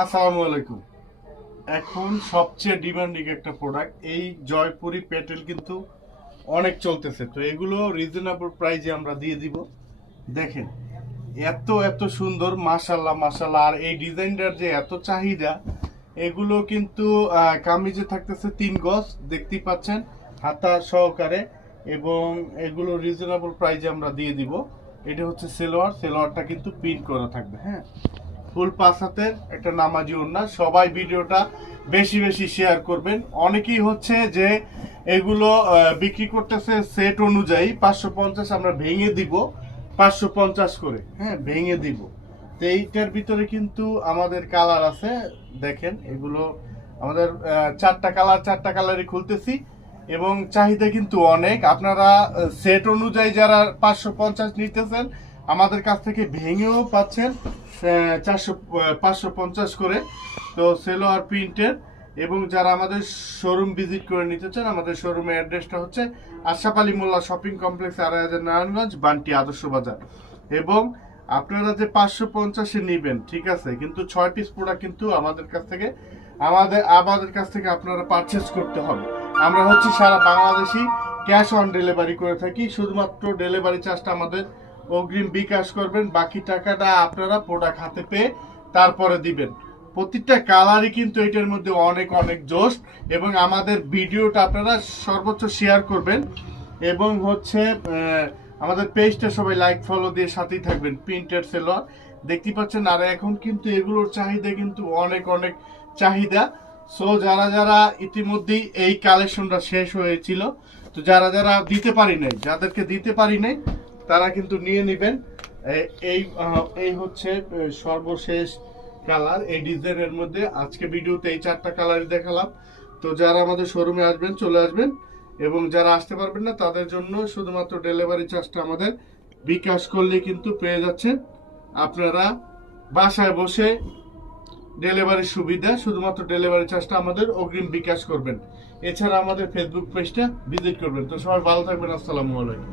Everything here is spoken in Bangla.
আসসালামু আলাইকুম। এখন সবচেয়ে ডিমান্ডিং একটা প্রোডাক্ট এই জয়পুরি পেটেল কিন্তু অনেক চলতেছে, তো এগুলো রিজনেবল প্রাইসে আমরা দিয়ে দিব। দেখেন এত এত সুন্দর, মাশাল্লাহ মাশাল্লাহ। আর এই ডিজাইনটার যে এত চাহিদা, এগুলো কিন্তু কামিজে থাকতেছে 3 গজ, দেখতেই পাচ্ছেন হাতা সহকারে, এবং এগুলো রিজনেবল প্রাইসে আমরা দিয়ে দিব। এটা হচ্ছে সেলোয়ারটা কিন্তু প্রিন্ট করা থাকবে। হ্যাঁ, ফুল 5 হাতের একটা নামাজি ওড়না। সবাই ভিডিওটা বেশি বেশি শেয়ার করবেন। অনেকেই হচ্ছে যে এগুলো বিক্রি করতেছে সেট অনুযায়ী 550, আমরা ভেঙে দিব 550 করে। হ্যাঁ, ভেঙে দিব। তো এইটার ভিতরে কিন্তু আমাদের কালার আছে, দেখেন এগুলো আমাদের 4টা কালারই খুলতেছি, এবং চাহিদা কিন্তু অনেক। আপনারা সেট অনুযায়ী যারা 550 নিতেছেন, আমাদের কাছ থেকে ভেঙেও পাচ্ছেন 550 করে। তো সেলোয়ার প্রিন্টের, এবং যারা আমাদের শোরুম ভিজিট করে নিতে চান, আমাদের শোরুমের অ্যাড্রেসটা হচ্ছে আশরাফ আলী মোল্লা শপিং কমপ্লেক্স, 2.5 নারায়ণগঞ্জ, বান্টি আদর্শ বাজার। এবং আপনারা যে 550-এ নিবেন, ঠিক আছে, কিন্তু 6 পিস প্রোডাক্ট কিন্তু আমাদের কাছ থেকে আপনারা পারচেস করতে হবে। আমরা হচ্ছে সারা বাংলাদেশি ক্যাশ অন ডেলিভারি করে থাকি। শুধুমাত্র ডেলিভারি চার্জটা আমাদের অগ্রিম বিকাশ করবেন, বাকি টাকাটা আপনারা প্রোডাক্ট হাতে পেয়ে তারপরে দিবেন। প্রতিটা কালারই কিন্তু এটার মধ্যে অনেক অনেক জোশ, এবং আমাদের ভিডিওটা আপনারা সর্বোচ্চ শেয়ার করবেন, এবং হচ্ছে আমাদের পেজটা সবাই লাইক ফলো দিয়ে সাথেই থাকবেন। প্রিন্টেড সেলোয়ার দেখতেই পাচ্ছেন। আর এখন কিন্তু এগুলোর চাহিদা কিন্তু অনেক অনেক চাহিদা। সো যারা যারা ইতিমধ্যেই এই কালেকশনটা শেষ হয়েছিল, তো যারা যারা যাদেরকে দিতে পারি নাই, তারা কিন্তু নিয়ে নেবেন। এই এই হচ্ছে সর্বশেষ কালার এই ডিজাইনের মধ্যে। আজকে ভিডিওতে এই 4টা কালার দেখালাম। তো যারা আমাদের শোরুমে আসবেন চলে আসবেন, এবং যারা আসতে পারবেন না তাদের জন্য শুধুমাত্র ডেলিভারি চার্জটা আমাদের বিকাশ করলে কিন্তু পেয়ে যাচ্ছেন আপনারা বাসায় বসে ডেলিভারি সুবিধা। শুধুমাত্র ডেলিভারি চার্জটা আমাদের অগ্রিম বিকাশ করবেন। এছাড়া আমাদের ফেসবুক পেজটা ভিজিট করবেন। তো সবাই ভালো থাকবেন। আসসালামু আলাইকুম।